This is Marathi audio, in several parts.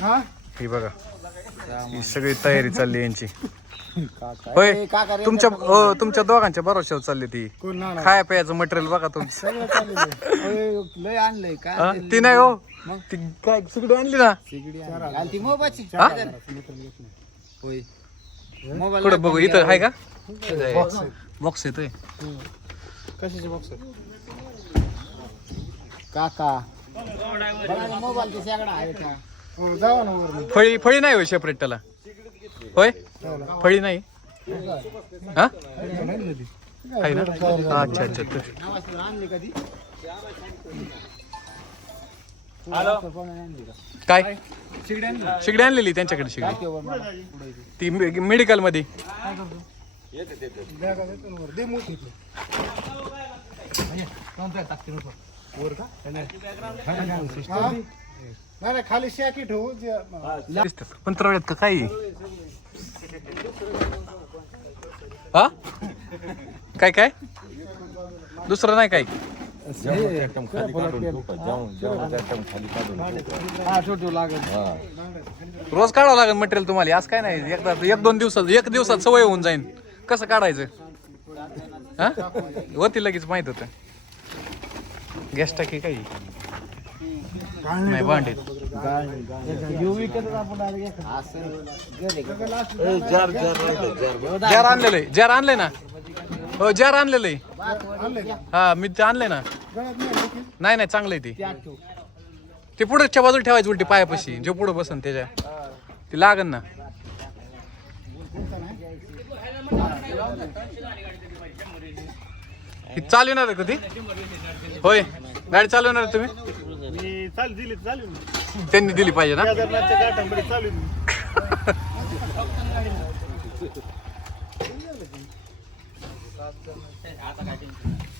हा ही बघा. ही सगळी तयारी चालली यांची. होय तुमच्या हो तुमच्या दोघांच्या भरोश्यावर चालली ती. कोण खाया प्यायचं मटेरियल बघा तुमचं. सगळं आहे. लय आणलंय काय हा? ती नाही हो. ती काय सिगडी आणली ना. आणि ती मोबाईलची. हा? होय. मोबाईल कुठं बघू इथं आहे का. बॉक्स येतोय कशाचे बॉक्स काका. आहे का हो ना फळी फळी नाही होय सेपरेट त्याला? होय? फळी नाही? हा? आहे ना? अच्छा अच्छा तर. आणली कधी काय? शिगडी आणलेली त्यांच्याकडे शिगडी. ती मेडिकलमध्ये. बॅगा नाही खाली ठेवू पण का काही हा काय काय दुसरं नाही काय रोज काढावं लागेल मटेरियल तुम्हाला. आज काय नाही. एकदा एक दोन दिवसात एक दिवसात सवय होऊन जाईल कसं काढायचं? हा? होती लगेच माहीत होतं. गॅस टाकी काही? नाही भांडे. जार आणलेलं आहे जार आणलंय ना. हो जार आणलेलं आहे. आणले हा मी ते आणलंय ना? नाही नाही चांगलं आहे ते. ते पुढच्या बाजूला ठेवायचं उलटी पायापाशी. जो पुढे बसन त्याच्या. ते लागन ना. ही चालवणार आहे कधी? होय. गाडी चालवणार तुम्ही? मी चालू दिली चालू त्यांनी दिली पाहिजे ना? शेजारच्या गाठांकडे चालू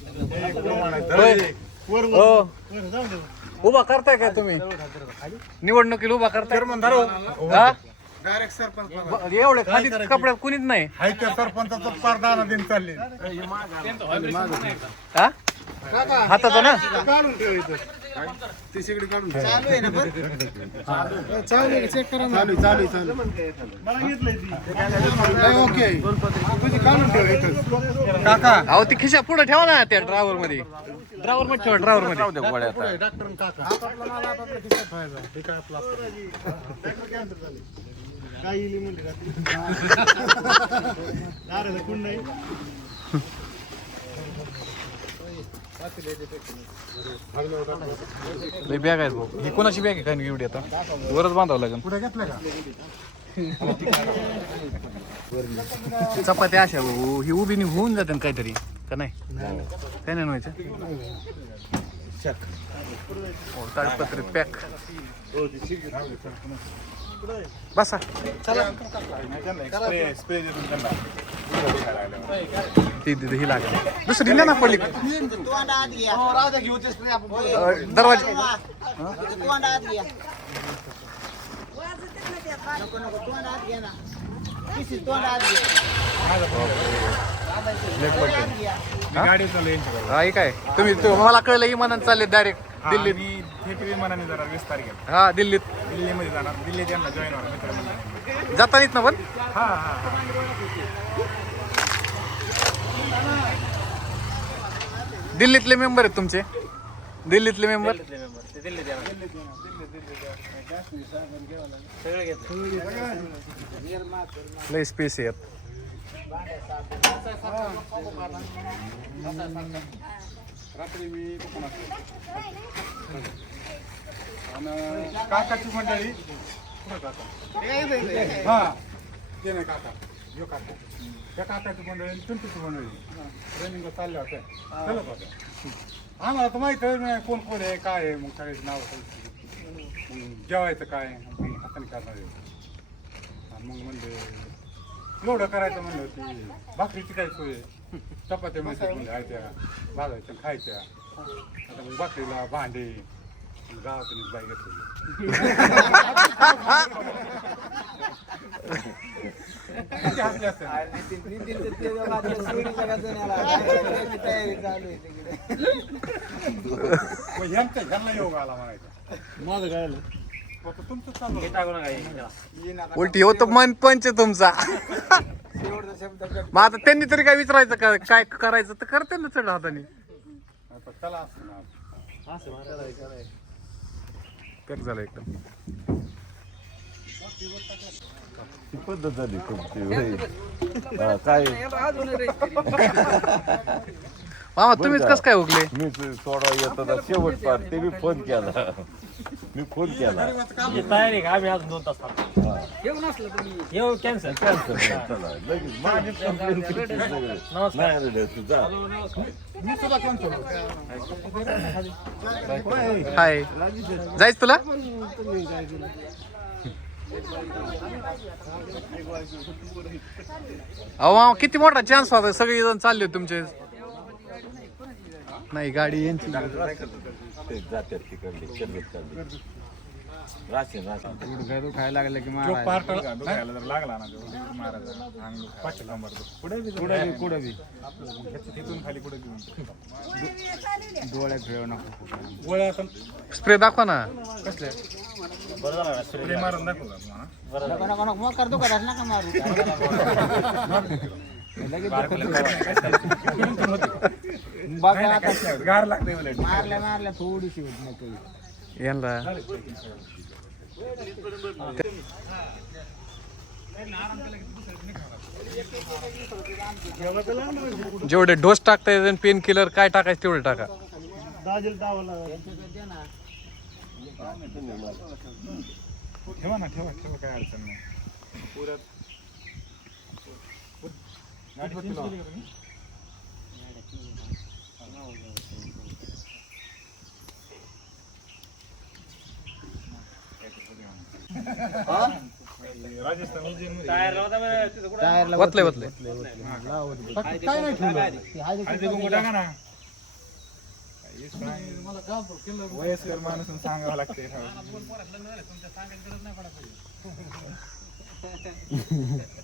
होय. वर हो. वर जाऊ दे. उभा करताय काय तुम्ही? निवडणुकीला उभा करताय? हा? डायरेक्ट सरपंच एवढे खाली कपड्यात कुणीच नाही. हाय त्या सरपंचाचं पारदाना दिन चालले हा? हाताचा ना? काढून ठेव इथं. ती शेगडी काढून ठेव. चालू आहे ना बरं चालू आहे चेक करा चालू चालू चालू मला घेतलंय ती. ओके. तुझी काढून ठेव इथं. काका अहो ती खिशा पुढे ठेवा ना त्या ड्रायव्हरमध्ये. ड्रायव्हरमध्ये ठेवा ड्रायव्हरमध्ये. डॉक्टर काका आपला खिशात ठेवायचा. हे काय आपला डॉक्टर कॅन्सर झाले. काय इली म्हणली रात्री कोण नाही? लई बॅग आहेत भाऊ. ही कोणाची बॅग आहे? काय नाही एवढी आता. वरच बांधावं लागेल. कुठे घेतलं का? चपात्या अशा भाऊ. ही उभी नि होऊन जाते ना काहीतरी. का नाही? काय नाही व्हायचं हो, ताडपत्री पॅक. बसा. ती तिथे ही लागेल. दुसरी ना पडली. दरवाजा. गाडी चालू हा? काय? तुम्ही मला कळलं विमानात चालले डायरेक्ट दिल्लीत. मी थेट विमानाने जरा वीस तारखेला. हा दिल्लीत. दिल्लीमध्ये जाणार. दिल्लीत यांना जॉईन होणार मित्र जाता येत ना पण? हा हा हा. दिल्लीतले मेंबर आहेत तुमचे? दिल्लीतले मेंबर लय स्पेस आहेत. रात्री मी दुकानात आणि काकाची मंडळी. हा. ते नाही काका. यो काका. त्या काकाची मंडळी आणि पिंटूची मंडळी. रनिंगला चालल्या होत्या. चलत होत्या आम्हाला तर माहीत आहे कोण कोण आहे काय आहे मग सगळ्याची नाव जेवायचं काय आपण हाताने करणार आहे. आणि मग म्हणजे एवढं करायचं म्हणलं की भाकरीची काय सोय आहे? चपात्या म्हणजे म्हणजे भाजायच्या खायच्या आता मग भाकरीला भांडे गावातून एक बाई घेतली मग ह्यांचा ह्यांना योग आला म्हणायचा माझं काय तुमचं चालू उलटी होतो मन पंच तुमचा मग आता त्यांनी तरी काय विचारायचं का? काय करायचं तर करते ना चढ हाताने. आता चला असं ना. पॅक झालं एकदम. ती पद्धत झाली काय? मामा तुम्हीच कसं काय उगले? मी ते सोडा येत शेवट पार. ते मी फोन केला. मी फोन केला. तयारी का? आम्ही अजून दोन तास येऊ कॅन्सल कॅन्सल चला लगेच माझी complaint किती सगळे. नाही रे तू जा. मी सुद्धा कॅन्सल हाय. जायच तुला? अहो किती मोठा चान्स होता. सगळे जण चालले होते तुमचे. नाही गाडी यांची. ते जातात तिकडले चलत चालले राशीन राशीन खायला लागलं की पार्ट जर लागला ना महाराज पाचशे नंबर पुढे बी कुठं बी कुठं बी. तिथून खाली कुठे घेऊन डोळ्यात खेळू नको गोळ्या स्प्रे दाखवा ना. कसले? स्प्रे मारून दाखवू. का तुम्हाला नको नको नको मग करतो का नका मारू? बघा आता गार लागते उलट मारल्या मारल्या थोडीशी होत नाही काही. यांना. जेवढे डोस टाकता येते पेन किलर काय टाकायचं तेवढे टाका. ठेवा ना ठेवा ठेवा काय अडचण नाही. पुऱ्यात गाडी change केली का तुम्ही? राजस्थान उज्जैनमध्ये टायरला वतले वतले. काय नाही ठेवलं. हळदी कुंकू टाका ना. काहीच नाही. वयस्कर माणूस सांगावं लागते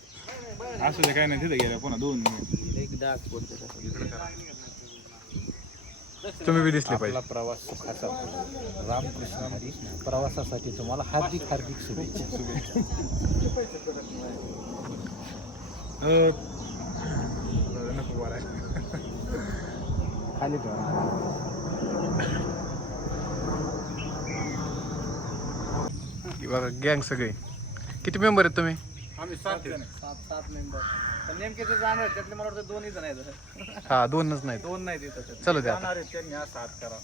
असू दे काय नाही तिथे गेलं पुन्हा दोन. तुम्ही बी दिसले पाहिजे. प्रवास सुखाचा रामकृष्ण हरी प्रवासासाठी तुम्हाला हार्दिक हार्दिक शुभेच्छा. नको बोलायला खाली ठेवा. ही बघा गँग सगळे. किती मेंबर आहेत तुम्ही? आम्ही सात जण. आहे. सात सात मेंबर. पण नेमके ते जाणार त्यातले मला वाटतं दोन्ही जण आहेत. हा दोनच नाहीत. दोन नाही तिथं चलो द्या आता जाणार आहेत त्यांनी हा सात करा.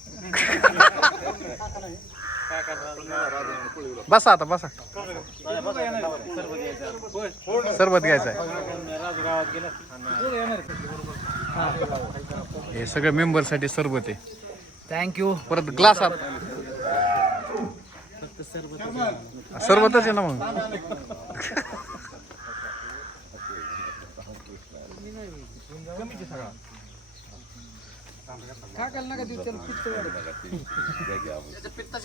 बसा आता बसा. सर्व घ्यायचं सरबत घ्यायचं आहे. राजगावात गेलं हे सगळं मेंबरसाठी सरबत आहे. थँक्यू परत ग्लास सरबतच आहे ना मग? काय नका